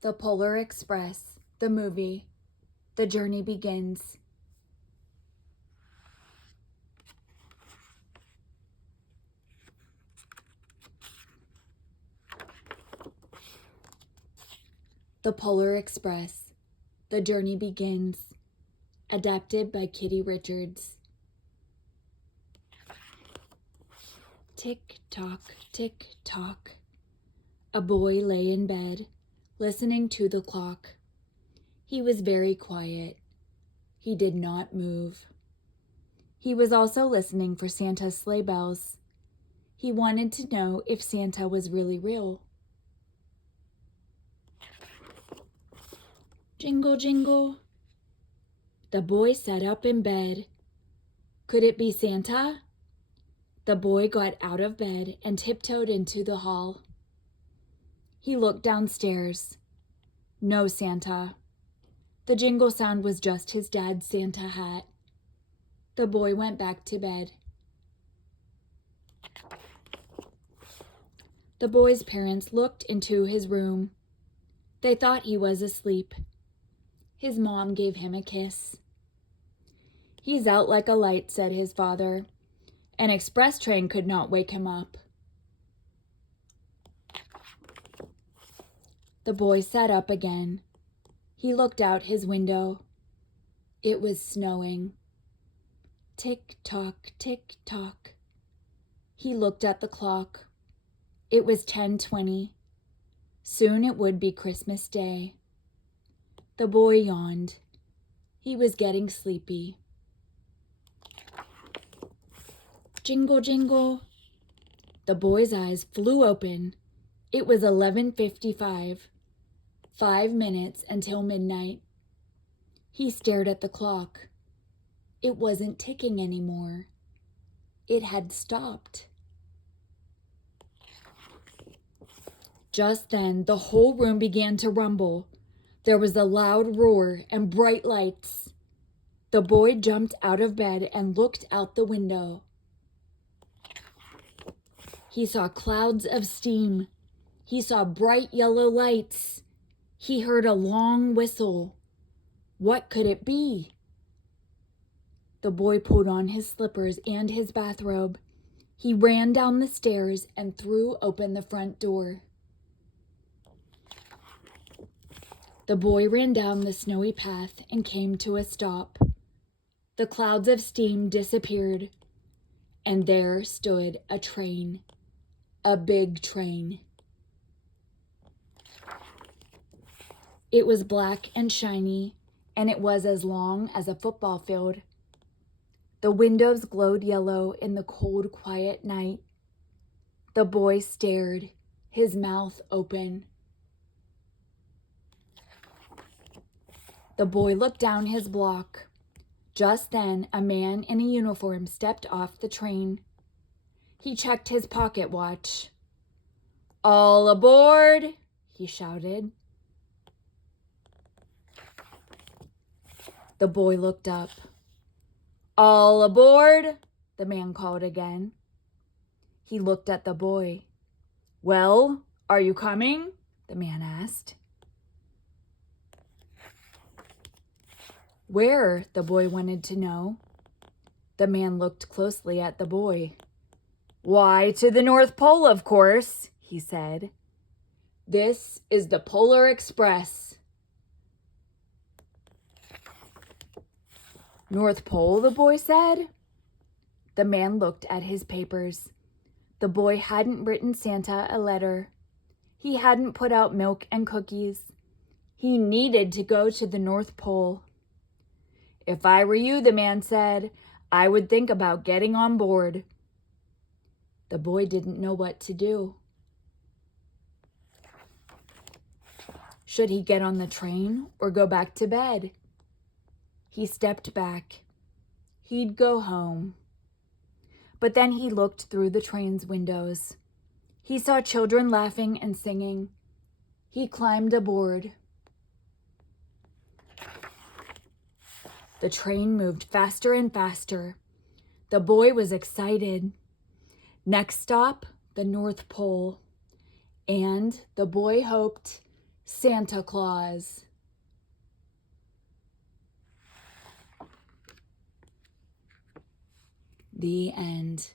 The Polar Express, the movie. The journey begins. The Polar Express, the journey begins. Adapted by Kitty Richards. Tick tock, tick tock. A boy lay in bed, listening to the clock. He was very quiet. He did not move. He was also listening for Santa's sleigh bells. He wanted to know if Santa was really real. Jingle, jingle. The boy sat up in bed. Could it be Santa? The boy got out of bed and tiptoed into the hall. He looked downstairs. No Santa. The jingle sound was just his dad's Santa hat. The boy went back to bed. The boy's parents looked into his room. They thought he was asleep. His mom gave him a kiss. "He's out like a light," said his father. "An express train could not wake him up." The boy sat up again. He looked out his window. It was snowing. Tick-tock, tick-tock. He looked at the clock. It was 10:20. Soon it would be Christmas Day. The boy yawned. He was getting sleepy. Jingle, jingle. The boy's eyes flew open. It was 11:55. 5 minutes until midnight. He stared at the clock. It wasn't ticking anymore. It had stopped. Just then, the whole room began to rumble. There was a loud roar and bright lights. The boy jumped out of bed and looked out the window. He saw clouds of steam. He saw bright yellow lights. He heard a long whistle. What could it be? The boy pulled on his slippers and his bathrobe. He ran down the stairs and threw open the front door. The boy ran down the snowy path and came to a stop. The clouds of steam disappeared, and there stood a train. A big train. It was black and shiny, and it was as long as a football field. The windows glowed yellow in the cold, quiet night. The boy stared, his mouth open. The boy looked down his block. Just then, a man in a uniform stepped off the train. He checked his pocket watch. "All aboard!" he shouted. The boy looked up. "All aboard!" the man called again. He looked at the boy. "Well, are you coming?" the man asked. "Where?" the boy wanted to know. The man looked closely at the boy. "Why, to the North Pole, of course," he said. "This is the Polar Express." "North Pole," the boy said. The man looked at his papers. The boy hadn't written Santa a letter. He hadn't put out milk and cookies. He needed to go to the North Pole. "If I were you," the man said, "I would think about getting on board." The boy didn't know what to do. Should he get on the train or go back to bed? He stepped back. He'd go home. But then he looked through the train's windows. He saw children laughing and singing. He climbed aboard. The train moved faster and faster. The boy was excited. Next stop, the North Pole. And the boy hoped Santa Claus. The end.